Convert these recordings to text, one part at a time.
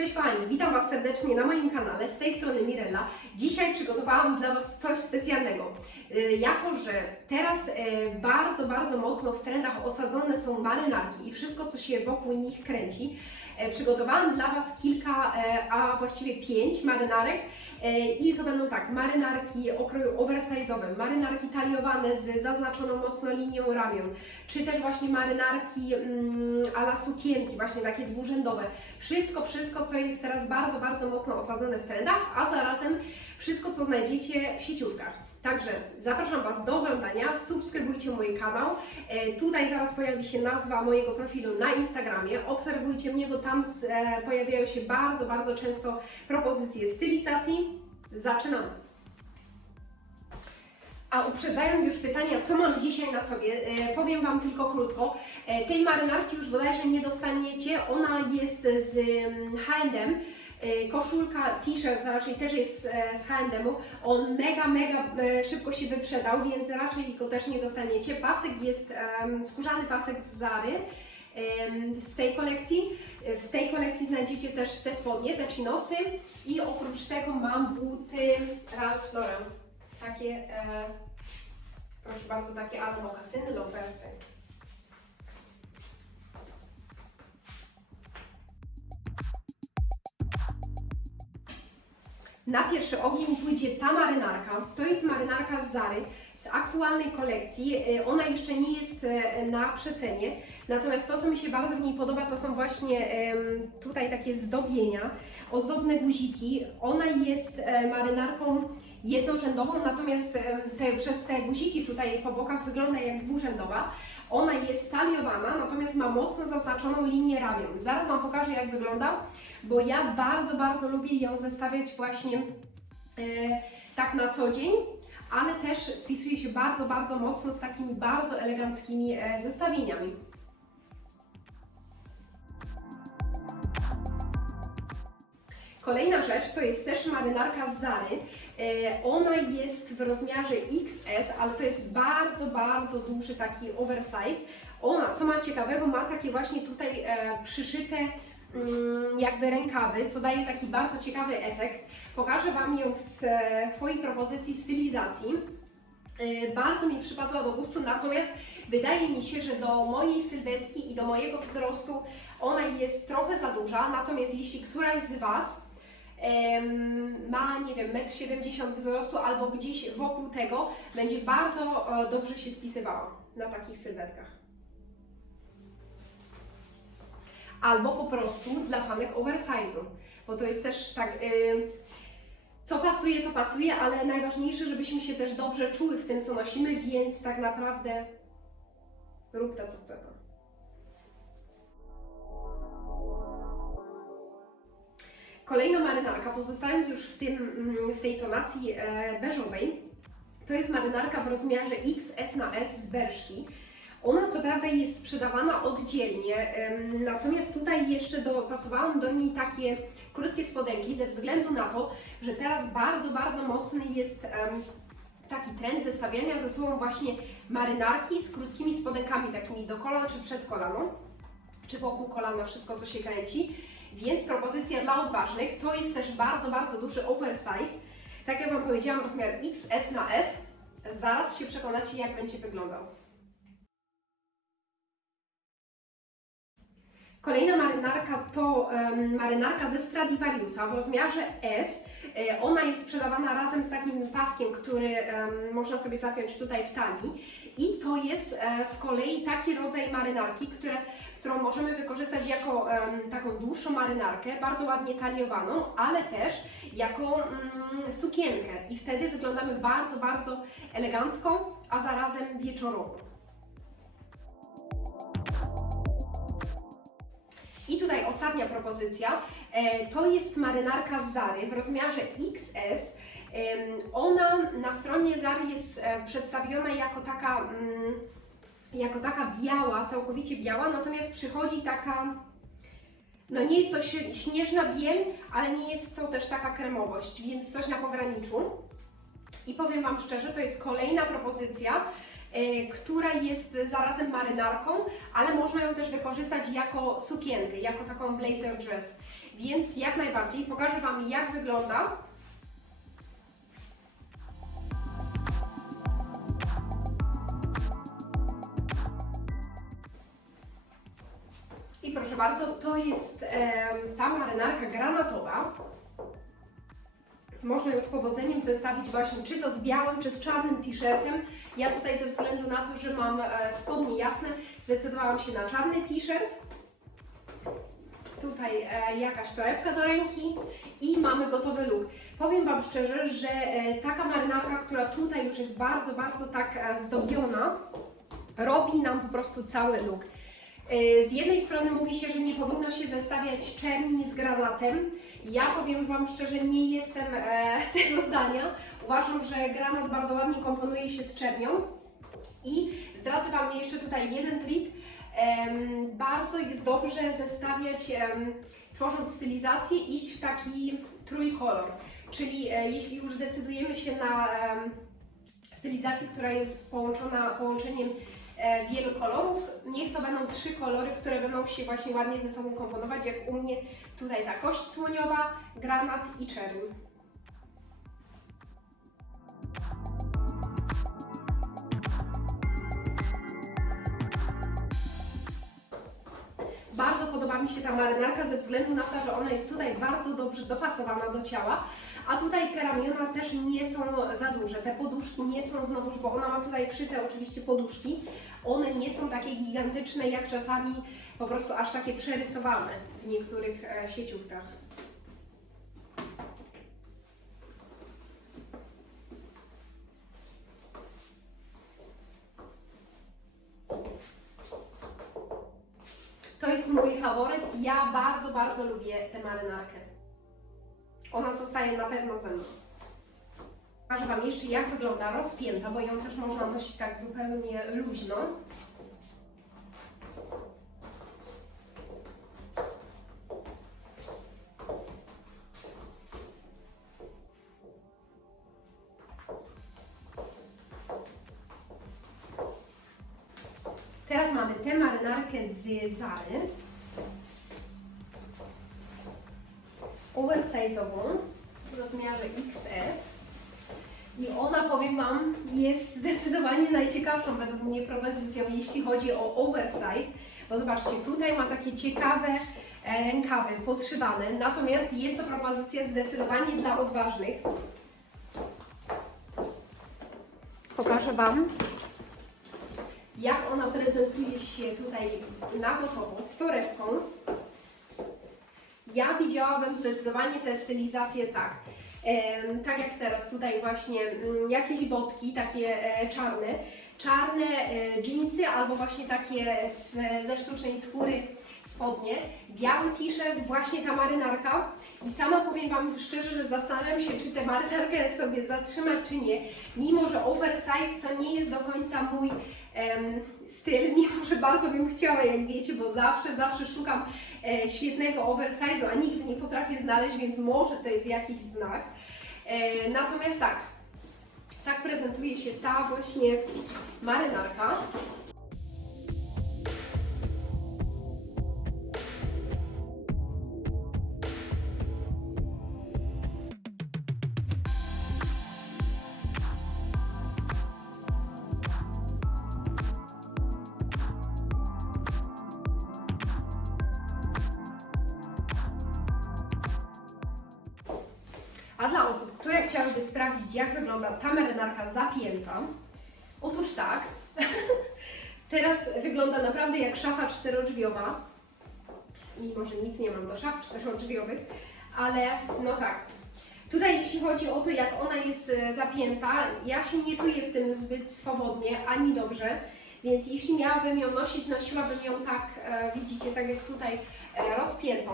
Cześć kochani, witam Was serdecznie na moim kanale, z tej strony Mirella. Dzisiaj przygotowałam dla Was coś specjalnego. Y, Jako, że teraz y, bardzo, bardzo mocno w trendach osadzone są marynarki i wszystko, co się wokół nich kręci, przygotowałam dla Was kilka, y, a właściwie pięć marynarek. Y, I to będą tak, marynarki o kroju oversize'owym, marynarki taliowane z zaznaczoną mocno linią ramion, czy też właśnie marynarki mm, a la sukienki, właśnie takie dwurzędowe. Wszystko, wszystko, co jest teraz bardzo, bardzo mocno osadzone w trendach, a zarazem wszystko, co znajdziecie w sieciówkach. Także zapraszam Was do oglądania, subskrybujcie mój kanał. E, tutaj zaraz pojawi się nazwa mojego profilu na Instagramie. Obserwujcie mnie, bo tam e, pojawiają się bardzo, bardzo często propozycje stylizacji. Zaczynamy. A uprzedzając już pytania, co mam dzisiaj na sobie, e, powiem Wam tylko krótko. Tej marynarki już bodajże nie dostaniecie. Ona jest z H&M. E, Koszulka, t-shirt raczej też jest e, z H&M-u. On mega, mega e, szybko się wyprzedał, więc raczej go też nie dostaniecie. Pasek jest skórzany pasek z Zary z tej kolekcji. E, W tej kolekcji znajdziecie też te spodnie, te chinosy i oprócz tego mam buty Ralph Lauren. Takie, proszę bardzo, takie ale mokasyny, lofersy. Na pierwszy ogień pójdzie ta marynarka. To jest marynarka z Zary, z aktualnej kolekcji. E, Ona jeszcze nie jest e, na przecenie, natomiast to, co mi się bardzo w niej podoba, to są właśnie tutaj takie zdobienia, ozdobne guziki. Ona jest e, marynarką jednorzędową, natomiast te, przez te guziki tutaj po bokach wygląda jak dwurzędowa. Ona jest taliowana, natomiast ma mocno zaznaczoną linię ramion. Zaraz Wam pokażę, jak wygląda, bo ja bardzo, bardzo lubię ją zestawiać właśnie e, tak na co dzień, ale też spisuje się bardzo, bardzo mocno z takimi bardzo eleganckimi e, zestawieniami. Kolejna rzecz to jest też marynarka z Zary. E, Ona jest w rozmiarze XS, ale to jest bardzo, bardzo duży taki oversize. Ona, co ma ciekawego, ma takie właśnie tutaj e, przyszyte mm, jakby rękawy, co daje taki bardzo ciekawy efekt. Pokażę Wam ją w swojej propozycji stylizacji. E, Bardzo mi przypadła do gustu, natomiast wydaje mi się, że do mojej sylwetki i do mojego wzrostu ona jest trochę za duża, natomiast jeśli któraś z Was ma, nie wiem, 1,70 m wzrostu albo gdzieś wokół tego, będzie bardzo e, dobrze się spisywała na takich sylwetkach. Albo po prostu dla fanek oversize'u, bo to jest też tak, y, co pasuje, to pasuje, ale najważniejsze, żebyśmy się też dobrze czuły w tym, co nosimy, więc tak naprawdę rób to, co chce Kolejna marynarka, pozostając już w, tym, mm, w tej tonacji e, beżowej, to jest marynarka w rozmiarze XS na S z Berszki. Ona co prawda jest sprzedawana oddzielnie, natomiast tutaj jeszcze dopasowałam do niej takie krótkie spodenki ze względu na to, że teraz bardzo, bardzo mocny jest taki trend zestawiania ze sobą właśnie marynarki z krótkimi spodenkami, takimi do kolan czy przed kolaną, czy wokół kolana, wszystko co się kręci. Więc propozycja dla odważnych to jest też bardzo, bardzo duży oversize. Tak jak Wam powiedziałam, rozmiar XS na S. Zaraz się przekonacie, jak będzie wyglądał. Kolejna marynarka to em, marynarka ze Stradivariusa w rozmiarze S. E, Ona jest sprzedawana razem z takim paskiem, który em, można sobie zapiąć tutaj w talii. I to jest e, z kolei taki rodzaj marynarki, które, którą możemy wykorzystać jako em, taką dłuższą marynarkę, bardzo ładnie taliowaną, ale też jako mm, sukienkę. I wtedy wyglądamy bardzo, bardzo elegancko, a zarazem wieczorowo. I tutaj ostatnia propozycja, e, to jest marynarka z Zary w rozmiarze XS. Ona na stronie Zary jest e, przedstawiona jako taka, mm, jako taka biała, całkowicie biała, natomiast przychodzi taka, no nie jest to śnie- śnieżna biel, ale nie jest to też taka kremowość, więc coś na pograniczu. I powiem Wam szczerze, to jest kolejna propozycja, e, która jest zarazem marynarką, ale można ją też wykorzystać jako sukienkę, jako taką blazer dress. więc jak najbardziej pokażę Wam jak wygląda. I proszę bardzo, to jest ta marynarka granatowa. Można ją z powodzeniem zestawić właśnie czy to z białym, czy z czarnym t-shirtem. Ja tutaj ze względu na to, że mam e, spodnie jasne, zdecydowałam się na czarny t-shirt. Tutaj e, jakaś torebka do ręki i mamy gotowy look. Powiem Wam szczerze, że e, taka marynarka, która tutaj już jest bardzo, bardzo tak zdobiona, robi nam po prostu cały look. E, Z jednej strony mówi się, że nie powinno się zestawiać czerni z granatem. Ja powiem Wam szczerze, nie jestem e, tego zdania. Uważam, że granat bardzo ładnie komponuje się z czernią. I zdradzę Wam jeszcze tutaj jeden trik. Bardzo jest dobrze zestawiać, tworząc stylizację, iść w taki trójkolor. Czyli e, jeśli już decydujemy się na stylizację, która jest połączona połączeniem wielu kolorów. Niech to będą trzy kolory, które będą się właśnie ładnie ze sobą komponować, jak u mnie tutaj ta kość słoniowa, granat i czerń. Bardzo podoba mi się ta marynarka ze względu na to, że ona jest tutaj bardzo dobrze dopasowana do ciała, a tutaj te ramiona też nie są za duże. Te poduszki nie są znowuż, bo ona ma tutaj wszyte oczywiście poduszki. One nie są takie gigantyczne jak czasami po prostu aż takie przerysowane w niektórych e, sieciówkach. To jest mój faworyt. Ja bardzo, bardzo lubię tę marynarkę. Ona zostaje na pewno ze mną. Pokażę Wam jeszcze jak wygląda rozpięta, bo ją też można nosić tak zupełnie luźno. Zdecydowanie najciekawszą według mnie propozycją, jeśli chodzi o oversize. Bo zobaczcie, tutaj ma takie ciekawe e, rękawy poszywane, natomiast jest to propozycja zdecydowanie dla odważnych. Pokażę Wam, jak ona prezentuje się tutaj na gotowo z torebką. Ja widziałabym zdecydowanie tę stylizację tak. Tak jak teraz tutaj właśnie mm, jakieś botki takie e, czarne, czarne dżinsy albo właśnie takie z, ze sztucznej skóry spodnie, biały t-shirt, właśnie ta marynarka. I sama powiem Wam szczerze, że zastanawiam się, czy tę marynarkę sobie zatrzymać, czy nie, mimo że oversize to nie jest do końca mój em, styl, mimo że bardzo bym chciała, jak wiecie, bo zawsze, zawsze szukam świetnego oversize'u, a nigdy nie potrafię znaleźć, więc może to jest jakiś znak. E, natomiast tak, tak prezentuje się ta właśnie marynarka. Dla osób, które chciałyby sprawdzić, jak wygląda ta marynarka zapięta, otóż tak, teraz wygląda naprawdę jak szafa czterodrzwiowa, mimo że nic nie mam do szaf czterodrzwiowych, ale no tak. Tutaj jeśli chodzi o to, jak ona jest e, zapięta, ja się nie czuję w tym zbyt swobodnie, ani dobrze, więc jeśli miałabym ją nosić, nosiłabym ją tak, e, widzicie, tak jak tutaj e, rozpiętą.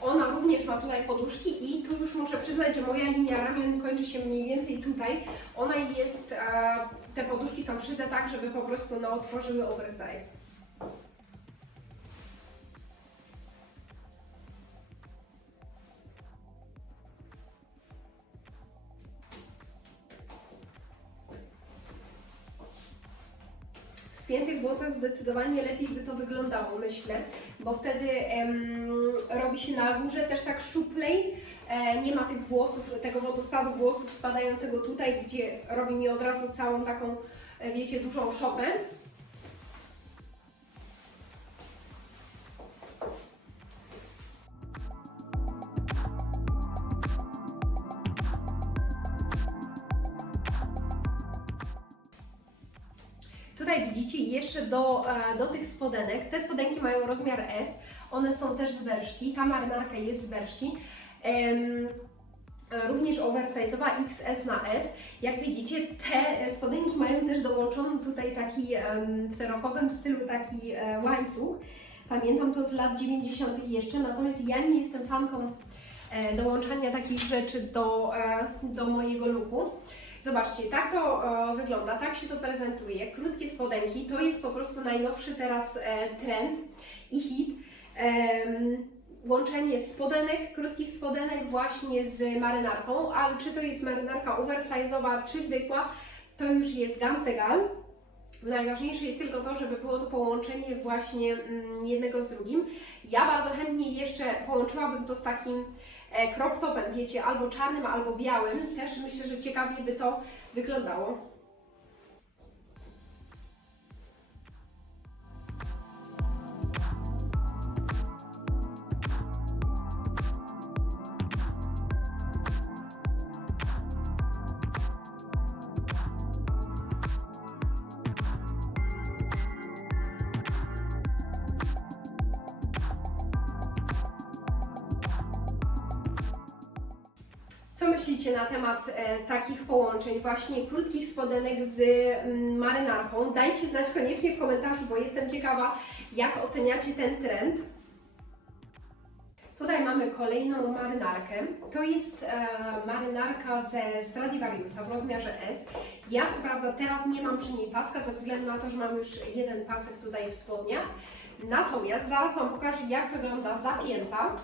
Ona również ma tutaj poduszki i tu już muszę przyznać, że moja linia ramion kończy się mniej więcej tutaj. Ona jest, e, te poduszki są wszyte tak, żeby po prostu no, tworzyły oversize. Spiętych włosach zdecydowanie lepiej by to wyglądało, myślę, bo wtedy em, robi się na górze też tak szczuplej, e, nie ma tych włosów, tego wodospadu włosów spadającego tutaj, gdzie robi mi od razu całą taką, e, wiecie, dużą szopę. Tutaj widzicie jeszcze do, e, do tych spodenek. Te spodenki mają rozmiar S. One są też z werszki. Ta marynarka jest z werszki. Em, e, również oversize'owa XS na S. Jak widzicie, te spodenki mają też dołączony tutaj taki w terokowym stylu taki e, łańcuch. Pamiętam to z lat 90. jeszcze, natomiast ja nie jestem fanką e, dołączania takich rzeczy do, do mojego looku. Zobaczcie, tak to e, wygląda, tak się to prezentuje. Krótkie spodenki to jest po prostu najnowszy teraz e, trend i hit. Łączenie spodenek, krótkich spodenek właśnie z marynarką, ale czy to jest marynarka oversize'owa czy zwykła, to już jest gancegal. Najważniejsze jest tylko to, żeby było to połączenie właśnie mm, jednego z drugim. Ja bardzo chętnie jeszcze połączyłabym to z takim crop topem, wiecie, albo czarnym, albo białym. Też myślę, że ciekawie by to wyglądało. Co myślicie na temat e, takich połączeń, właśnie krótkich spodenek z mm, marynarką? Dajcie znać koniecznie w komentarzu, bo jestem ciekawa, jak oceniacie ten trend. Tutaj mamy kolejną marynarkę. To jest e, marynarka ze Stradivariusa w rozmiarze S. Ja co prawda teraz nie mam przy niej paska ze względu na to, że mam już jeden pasek tutaj w spodniach. Natomiast zaraz Wam pokażę, jak wygląda zapięta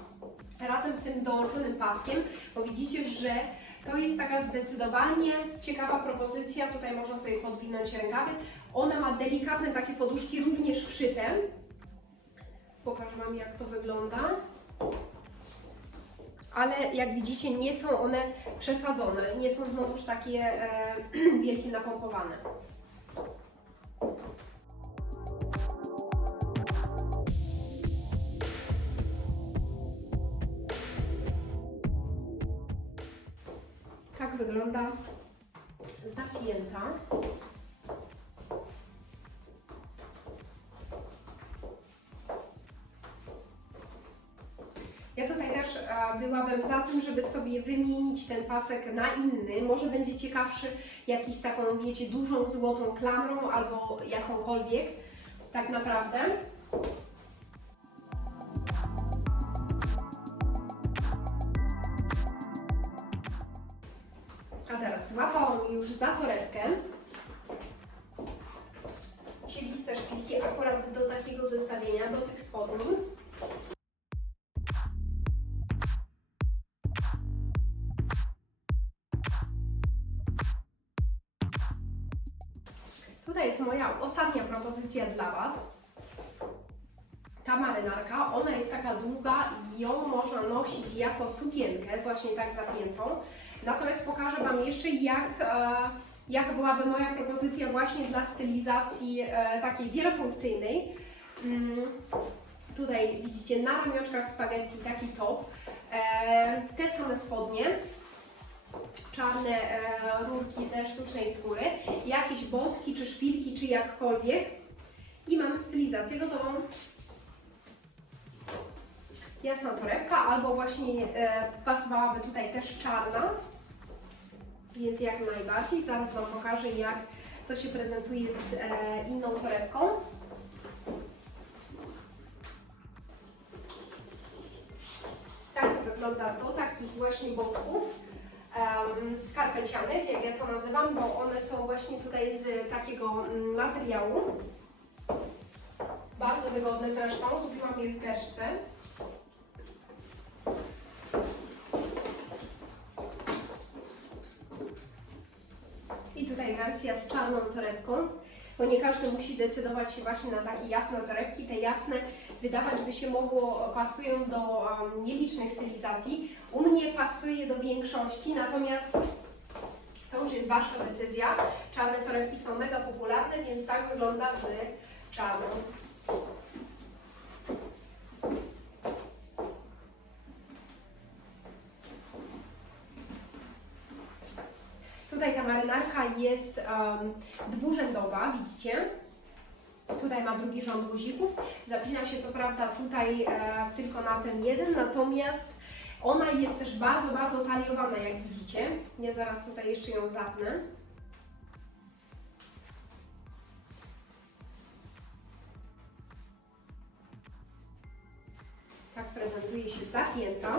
razem z tym dołączonym paskiem, bo widzicie, że to jest taka zdecydowanie ciekawa propozycja. Tutaj można sobie podwinąć rękawy. Ona ma delikatne takie poduszki, również wszyte. Pokażę Wam, jak to wygląda. Ale jak widzicie, nie są one przesadzone, nie są znowuż takie e, wielkie, napompowane. Wygląda zapięta. Ja tutaj też e, byłabym za tym, żeby sobie wymienić ten pasek na inny. Może będzie ciekawszy jakiś z taką, wiecie, dużą złotą klamrą albo jakąkolwiek. Tak naprawdę. Złapałam już za torebkę. Cieliste szpilki akurat do takiego zestawienia, do tych spodni. Tutaj jest moja ostatnia propozycja dla Was. Ta marynarka, ona jest taka długa i ją można nosić jako sukienkę, właśnie tak zapiętą. Natomiast pokażę Wam jeszcze, jak, e, jak byłaby moja propozycja właśnie dla stylizacji e, takiej wielofunkcyjnej. Mm, Tutaj widzicie na ramionczkach spaghetti taki top. E, te same spodnie, czarne rurki ze sztucznej skóry, jakieś bątki czy szpilki, czy jakkolwiek. I mamy stylizację gotową. Jasna torebka, albo właśnie e, pasowałaby tutaj też czarna. Więc jak najbardziej. Zaraz Wam pokażę, jak to się prezentuje z e, inną torebką. Tak to wygląda do takich właśnie botków um, skarpecianych, jak ja to nazywam, bo one są właśnie tutaj z takiego mm, materiału. Bardzo wygodne zresztą, kupiłam je w Berszce. Wersja z czarną torebką. bo nie każdy musi decydować się właśnie na takie jasne torebki. Te jasne wydawać by się mogło pasują do um, nielicznych stylizacji. U mnie pasuje do większości, natomiast to już jest Wasza decyzja. Czarne torebki są mega popularne, więc tak wygląda z czarną. Tutaj ta marynarka jest um, dwurzędowa, widzicie? Tutaj ma drugi rząd guzików. Zapina się co prawda tutaj e, tylko na ten jeden, natomiast ona jest też bardzo, bardzo taliowana, jak widzicie. Ja zaraz tutaj jeszcze ją zapnę. Tak prezentuje się zapięta.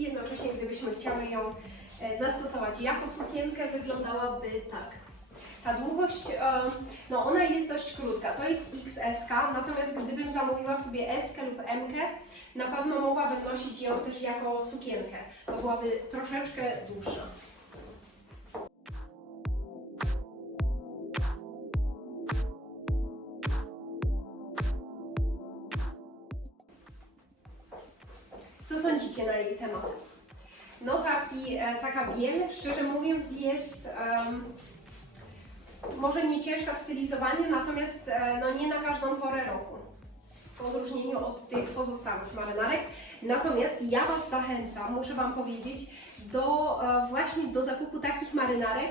I jednocześnie, gdybyśmy chciały ją e, zastosować jako sukienkę, wyglądałaby tak. Ta długość, e, no ona jest dość krótka, to jest XS, natomiast gdybym zamówiła sobie S lub M, na pewno mogłabym nosić ją też jako sukienkę, bo byłaby troszeczkę dłuższa. Co sądzicie na jej temat? No taki, e, taka biel, szczerze mówiąc, jest em, może nie ciężka w stylizowaniu, natomiast e, no nie na każdą porę roku. W odróżnieniu od tych pozostałych marynarek. Natomiast ja Was zachęcam, muszę Wam powiedzieć, do e, właśnie do zakupu takich marynarek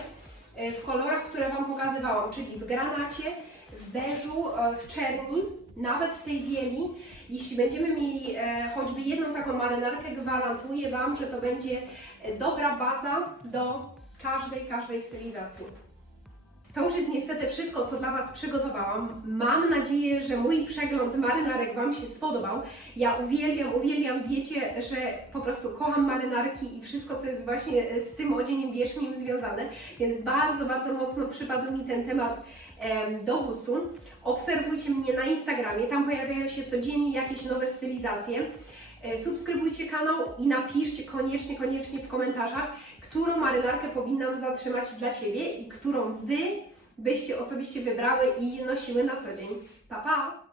w kolorach, które Wam pokazywałam, czyli w granacie, w beżu, w czerni, nawet w tej bieli. Jeśli będziemy mieli e, choćby jedną taką marynarkę, gwarantuję Wam, że to będzie e, dobra baza do każdej, każdej stylizacji. To już jest niestety wszystko, co dla Was przygotowałam. Mam nadzieję, że mój przegląd marynarek Wam się spodobał. Ja uwielbiam, uwielbiam, wiecie, że po prostu kocham marynarki i wszystko, co jest właśnie z tym odzieniem wierzchnim związane, więc bardzo, bardzo mocno przypadł mi ten temat em, do gustu. Obserwujcie mnie na Instagramie, tam pojawiają się codziennie jakieś nowe stylizacje. E, Subskrybujcie kanał i napiszcie koniecznie, koniecznie w komentarzach, którą marynarkę powinnam zatrzymać dla siebie i którą Wy byście osobiście wybrały i nosiły na co dzień. Pa, pa!